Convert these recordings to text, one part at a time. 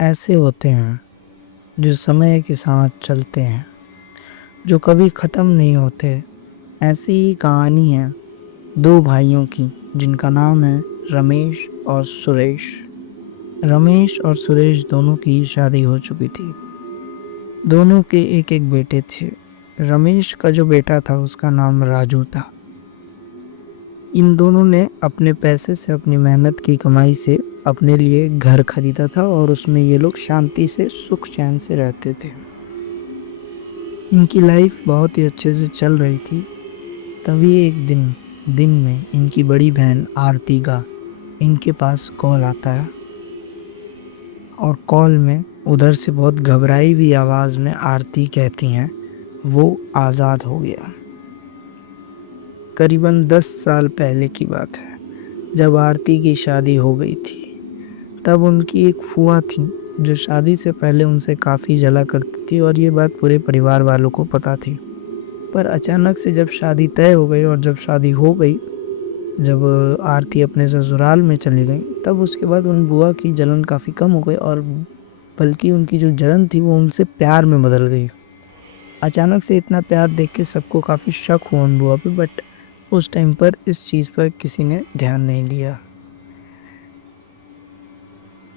ऐसे होते हैं जो समय के साथ चलते हैं, जो कभी ख़त्म नहीं होते। ऐसी ही कहानी है दो भाइयों की जिनका नाम है रमेश और सुरेश। रमेश और सुरेश दोनों की शादी हो चुकी थी। दोनों के एक एक बेटे थे। रमेश का जो बेटा था उसका नाम राजू था। इन दोनों ने अपने पैसे से, अपनी मेहनत की कमाई से अपने लिए घर खरीदा था और उसमें ये लोग शांति से, सुख चैन से रहते थे। इनकी लाइफ बहुत ही अच्छे से चल रही थी। तभी एक दिन में इनकी बड़ी बहन आरती का इनके पास कॉल आता है और कॉल में उधर से बहुत घबराई हुई आवाज़ में आरती कहती हैं वो आज़ाद हो गया। करीबन 10 साल पहले की बात है, जब आरती की शादी हो गई थी। तब उनकी एक फूआ थी जो शादी से पहले उनसे काफ़ी जला करती थी और ये बात पूरे परिवार वालों को पता थी। पर अचानक से जब शादी तय हो गई और जब शादी हो गई, जब आरती अपने ससुराल में चली गई, तब उसके बाद उन बुआ की जलन काफ़ी कम हो गई और बल्कि उनकी जो जलन थी वो उनसे प्यार में बदल गई। अचानक से इतना प्यार देख के सबको काफ़ी शक हुआ उन बुआ पे, बट उस टाइम पर इस चीज़ पर किसी ने ध्यान नहीं दिया।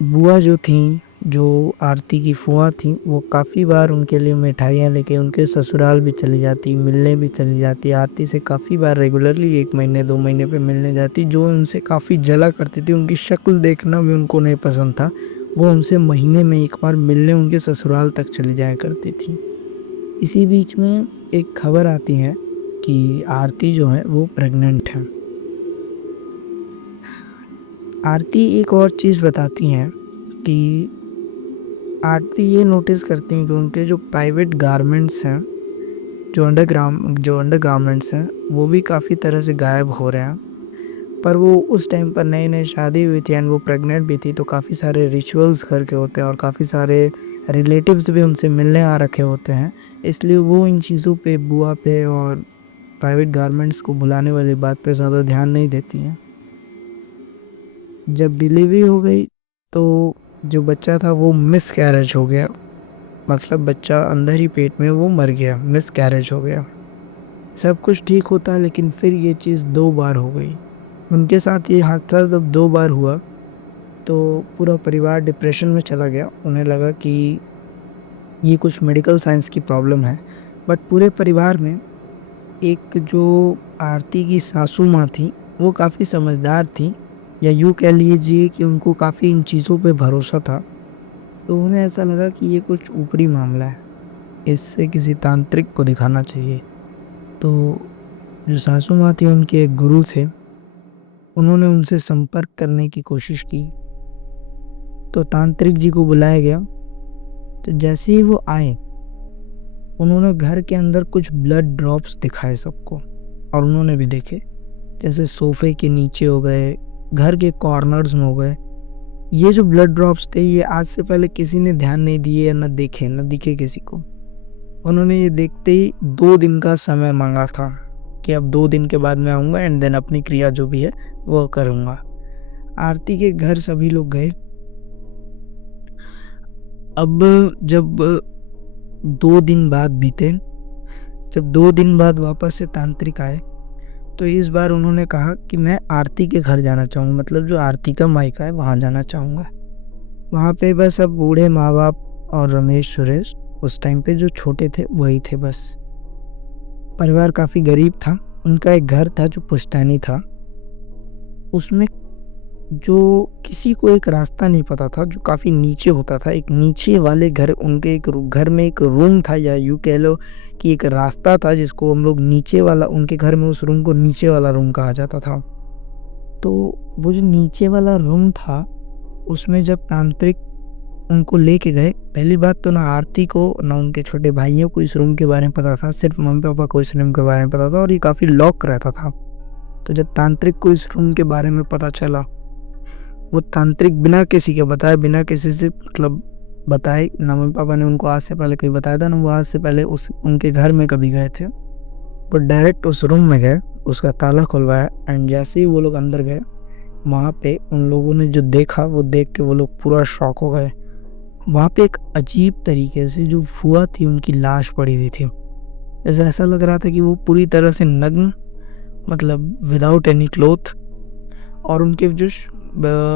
बुआ जो थी, जो आरती की फूआ थी, वो काफ़ी बार उनके लिए मिठाइयाँ लेके उनके ससुराल भी चली जाती, मिलने भी चली जाती। आरती से काफ़ी बार रेगुलरली 1 महीने 2 महीने पे मिलने जाती, जो उनसे काफ़ी जला करती थी। उनकी शक्ल देखना भी उनको नहीं पसंद था। वो उनसे महीने में 1 बार मिलने उनके ससुराल तक चली जाया करती थी। इसी बीच में एक खबर आती है कि आरती जो है वो प्रेग्नेंट है। आरती एक और चीज़ बताती हैं कि आरती ये नोटिस करती हैं कि उनके जो प्राइवेट गारमेंट्स हैं, जो अंडर गारमेंट्स हैं, वो भी काफ़ी तरह से गायब हो रहे हैं। पर वो उस टाइम पर नई शादी हुई थी एंड वो प्रेग्नेंट भी थी, तो काफ़ी सारे रिचुअल्स घर के होते हैं और काफ़ी सारे रिलेटिव्स भी उनसे मिलने आ रखे होते हैं। इसलिए वो इन चीज़ों पे, बुआ पे और प्राइवेट गारमेंट्स को बुलाने वाली बात पे ज़्यादा ध्यान नहीं देती हैं। जब डिलीवरी हो गई तो जो बच्चा था वो मिसकैरेज हो गया। मतलब बच्चा अंदर ही पेट में वो मर गया, मिसकैरेज हो गया। सब कुछ ठीक होता लेकिन फिर ये चीज़ 2 बार हो गई। उनके साथ ये हादसा जब 2 बार हुआ तो पूरा परिवार डिप्रेशन में चला गया। उन्हें लगा कि ये कुछ मेडिकल साइंस की प्रॉब्लम है। बट पूरे परिवार में एक जो आरती की सासू माँ थी, वो काफ़ी समझदार थी, या यूँ कह लीजिए कि उनको काफ़ी इन चीज़ों पे भरोसा था। तो उन्हें ऐसा लगा कि ये कुछ ऊपरी मामला है, इससे किसी तांत्रिक को दिखाना चाहिए। तो जो सासू माँ थी उनके एक गुरु थे, उन्होंने उनसे संपर्क करने की कोशिश की। तो तांत्रिक जी को बुलाया गया। तो जैसे ही वो आए, उन्होंने घर के अंदर कुछ ब्लड ड्रॉप्स दिखाए सबको और उन्होंने भी देखे। जैसे सोफे के नीचे हो गए, घर के कॉर्नर्स में हो गए। ये जो ब्लड ड्रॉप्स थे ये आज से पहले किसी ने ध्यान नहीं दिए या न देखे, न दिखे किसी को। उन्होंने ये देखते ही 2 दिन का समय मांगा था कि अब 2 दिन के बाद मैं आऊँगा एंड देन अपनी क्रिया जो भी है वो करूँगा। आरती के घर सभी लोग गए। अब जब 2 दिन बाद बीते, जब 2 दिन बाद वापस से तांत्रिक आए, तो इस बार उन्होंने कहा कि मैं आरती के घर जाना चाहूँगा, मतलब जो आरती का मायका है वहाँ जाना चाहूँगा। वहाँ पे बस अब बूढ़े माँ बाप और रमेश सुरेश, उस टाइम पे जो छोटे थे वही थे बस। परिवार काफ़ी गरीब था। उनका एक घर था जो पुश्तैनी था। उसमें जो किसी को एक रास्ता नहीं पता था, जो काफ़ी नीचे होता था। एक नीचे वाले घर, उनके एक घर में एक रूम था, या यूँ कह लो कि एक रास्ता था जिसको हम लोग नीचे वाला, उनके घर में उस रूम को नीचे वाला रूम कहा जाता था। तो वो जो नीचे वाला रूम था, उसमें जब तांत्रिक उनको लेके गए, पहली बात तो ना आरती को ना उनके छोटे भाइयों को इस रूम के बारे में पता था। सिर्फ मम्मी पापा को इस रूम के बारे में पता था और ये काफ़ी लॉक रहता था। तो जब तांत्रिक को इस रूम के बारे में पता चला, वो तांत्रिक बिना किसी के बताए, बिना किसी से मतलब बताए, ना मम्मी पापा ने उनको आज से पहले कभी बताया था, ना वो आज से पहले उनके घर में कभी गए थे। वो डायरेक्ट उस रूम में गए, उसका ताला खुलवाया एंड जैसे ही वो लोग अंदर गए, वहाँ पे उन लोगों ने जो देखा वो देख के वो लोग पूरा शॉक हो गए। वहाँ पे एक अजीब तरीके से जो फुआ थी उनकी लाश पड़ी हुई थी। जैसे ऐसा लग रहा था कि वो पूरी तरह से नग्न, मतलब विदाउट एनी क्लोथ, और उनके जो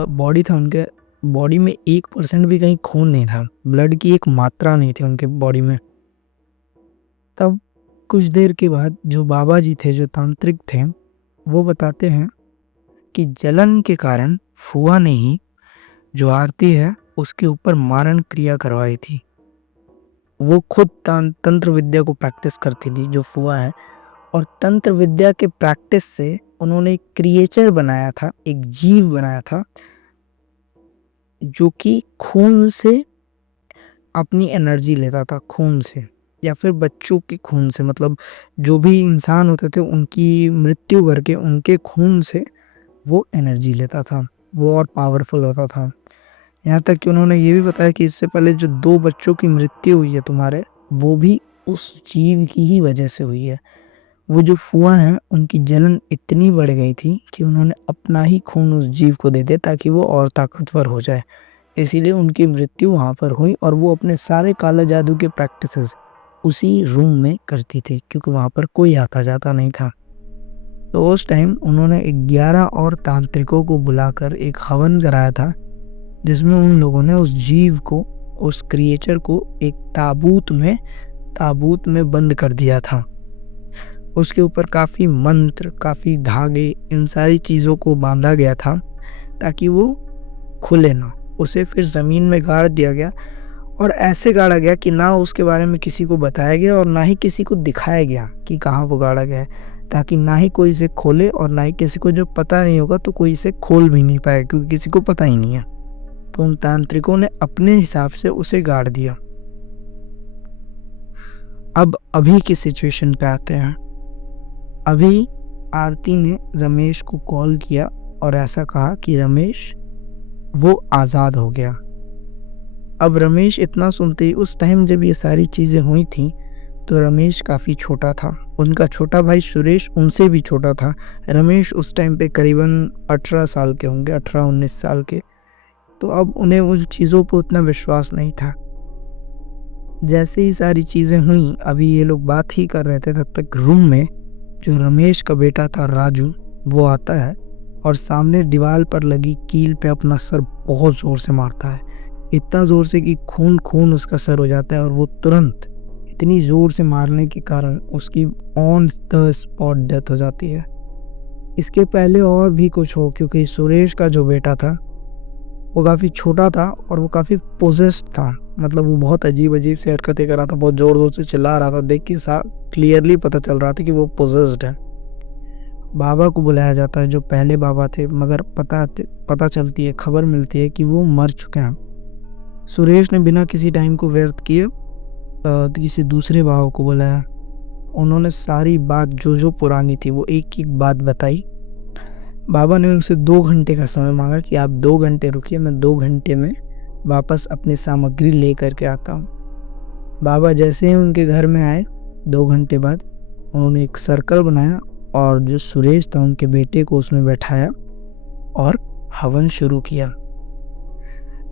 बॉडी था, उनके बॉडी में 1% भी कहीं खून नहीं था, ब्लड की एक मात्रा नहीं थी उनके बॉडी में। तब कुछ देर के बाद जो बाबा जी थे, जो तांत्रिक थे, वो बताते हैं कि जलन के कारण फुआ ने ही जो आरती है उसके ऊपर मारण क्रिया करवाई थी। वो खुद तंत्र विद्या को प्रैक्टिस करती थी जो फुआ है, और तंत्र विद्या के प्रैक्टिस से उन्होंने एक क्रिएचर बनाया था, एक जीव बनाया था जो कि खून से अपनी एनर्जी लेता था, खून से या फिर बच्चों के खून से, मतलब जो भी इंसान होते थे उनकी मृत्यु करके उनके खून से वो एनर्जी लेता था, वो और पावरफुल होता था। यहाँ तक कि उन्होंने ये भी बताया कि इससे पहले जो 2 बच्चों की मृत्यु हुई है तुम्हारे, वो भी उस जीव की ही वजह से हुई है। वो जो फुआ हैं उनकी जलन इतनी बढ़ गई थी कि उन्होंने अपना ही खून उस जीव को दे दिया ताकि वो और ताकतवर हो जाए। इसीलिए उनकी मृत्यु वहाँ पर हुई, और वो अपने सारे काला जादू के प्रैक्टिसेस उसी रूम में करती थी क्योंकि वहाँ पर कोई आता जाता नहीं था। तो उस टाइम उन्होंने 11 और तांत्रिकों को बुलाकर एक हवन कराया था, जिसमें उन लोगों ने उस जीव को, उस क्रिएचर को एक ताबूत में बंद कर दिया था। उसके ऊपर काफ़ी मंत्र, काफ़ी धागे, इन सारी चीज़ों को बांधा गया था ताकि वो खुले ना। उसे फिर ज़मीन में गाड़ दिया गया, और ऐसे गाड़ा गया कि ना उसके बारे में किसी को बताया गया और ना ही किसी को दिखाया गया कि कहाँ वो गाड़ा गया है, ताकि ना ही कोई इसे खोले और ना ही किसी को, जो पता नहीं होगा तो कोई इसे खोल भी नहीं पाए क्योंकि किसी को पता ही नहीं है। तो उन तांत्रिकों ने अपने हिसाब से उसे गाड़ दिया। अब अभी की सिचुएशन पे आते हैं। अभी आरती ने रमेश को कॉल किया और ऐसा कहा कि रमेश वो आज़ाद हो गया। अब रमेश इतना सुनते ही, उस टाइम जब ये सारी चीज़ें हुई थी तो रमेश काफ़ी छोटा था, उनका छोटा भाई सुरेश उनसे भी छोटा था। रमेश उस टाइम पे करीबन 18 साल के होंगे, 18-19 साल के। तो अब उन्हें उन चीज़ों पर उतना विश्वास नहीं था। जैसे ही सारी चीज़ें हुई, अभी ये लोग बात ही कर रहे थे, तब तक रूम में जो रमेश का बेटा था राजू, वो आता है और सामने दीवार पर लगी कील पे अपना सर बहुत ज़ोर से मारता है, इतना ज़ोर से कि खून खून उसका सर हो जाता है, और वो तुरंत इतनी ज़ोर से मारने के कारण उसकी ऑन द स्पॉट डेथ हो जाती है। इसके पहले और भी कुछ हो, क्योंकि सुरेश का जो बेटा था वो काफ़ी छोटा था और वो काफ़ी पोजेस्ड था, मतलब वो बहुत अजीब अजीब सी हरकतें कर रहा था, बहुत ज़ोर ज़ोर से चिल्ला रहा था, देख के क्लियरली पता चल रहा था कि वो पोजेस्ड है। बाबा को बुलाया जाता है, जो पहले बाबा थे, मगर पता चलती है, खबर मिलती है कि वो मर चुके हैं। सुरेश ने बिना किसी टाइम को व्यर्थ किए किसी दूसरे बाबा को बुलाया। उन्होंने सारी बात जो जो पुरानी थी वो एक एक बात बताई। बाबा ने उनसे 2 घंटे का समय मांगा कि आप 2 घंटे रुकिए, मैं 2 घंटे में वापस अपनी सामग्री ले करके आता हूँ। बाबा जैसे ही उनके घर में आए 2 घंटे बाद, उन्होंने एक सर्कल बनाया और जो सुरेश था उनके बेटे को उसमें बैठाया और हवन शुरू किया।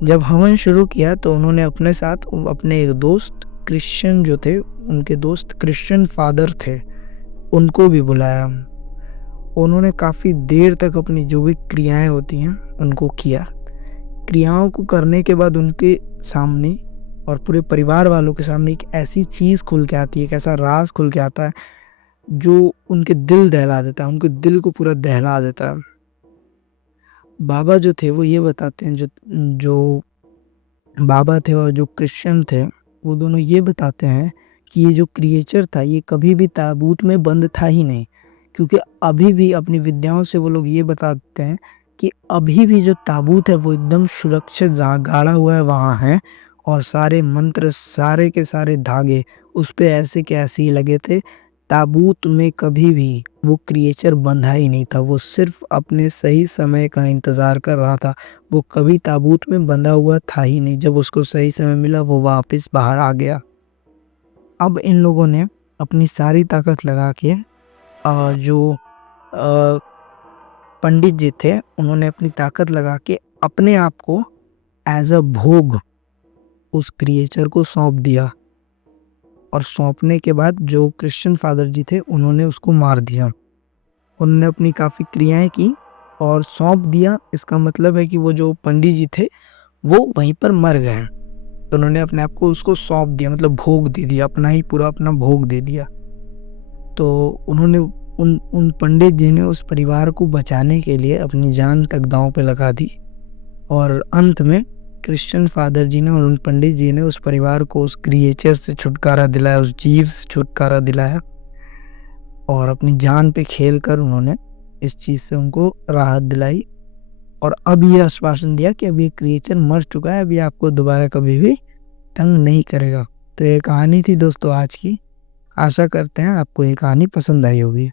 जब हवन शुरू किया तो उन्होंने अपने साथ अपने एक दोस्त क्रिश्चियन जो थे, उनके दोस्त क्रिश्चियन फादर थे, उनको भी बुलाया। उन्होंने काफ़ी देर तक अपनी जो भी क्रियाएं होती हैं उनको किया। क्रियाओं को करने के बाद उनके सामने और पूरे परिवार वालों के सामने एक ऐसी चीज़ खुल के आती है, एक ऐसा राज खुल के आता है जो उनके दिल दहला देता है, उनके दिल को पूरा दहला देता है। बाबा जो थे वो ये बताते हैं, जो बाबा थे और जो क्रिश्चियन थे वो दोनों ये बताते हैं कि ये जो क्रिएचर था ये कभी भी ताबूत में बंद था ही नहीं, क्योंकि अभी भी अपनी विद्याओं से वो लोग ये बताते हैं कि अभी भी जो ताबूत है वो एकदम सुरक्षित जहाँ गाड़ा हुआ है वहाँ है, और सारे मंत्र, सारे के सारे धागे उस पे ऐसे के ऐसे ही लगे थे। ताबूत में कभी भी वो क्रिएचर बंधा ही नहीं था, वो सिर्फ अपने सही समय का इंतज़ार कर रहा था। वो कभी ताबूत में बंधा हुआ था ही नहीं, जब उसको सही समय मिला वो वापस बाहर आ गया। अब इन लोगों ने अपनी सारी ताकत लगा के जो पंडित जी थे उन्होंने अपनी ताकत लगा के अपने आप को एज अ भोग उस क्रिएचर को सौंप दिया, और सौंपने के बाद जो क्रिश्चियन फादर जी थे उन्होंने उसको मार दिया। उन्होंने अपनी काफ़ी क्रियाएं की और सौंप दिया। इसका मतलब है कि वो जो पंडित जी थे वो वहीं पर मर गए, तो उन्होंने अपने आप को उसको सौंप दिया, मतलब भोग दे दिया, अपना ही पूरा अपना भोग दे दिया। तो उन्होंने उन उन पंडित जी ने उस परिवार को बचाने के लिए अपनी जान तक दांव पे लगा दी, और अंत में क्रिश्चियन फादर जी ने और उन पंडित जी ने उस परिवार को उस क्रिएचर से छुटकारा दिलाया, उस जीव से छुटकारा दिलाया, और अपनी जान पे खेल कर उन्होंने इस चीज़ से उनको राहत दिलाई, और अब ये आश्वासन दिया कि अब ये क्रिएचर मर चुका है, अभी आपको दोबारा कभी भी तंग नहीं करेगा। तो ये कहानी थी दोस्तों आज की। आशा करते हैं आपको ये कहानी पसंद आई होगी।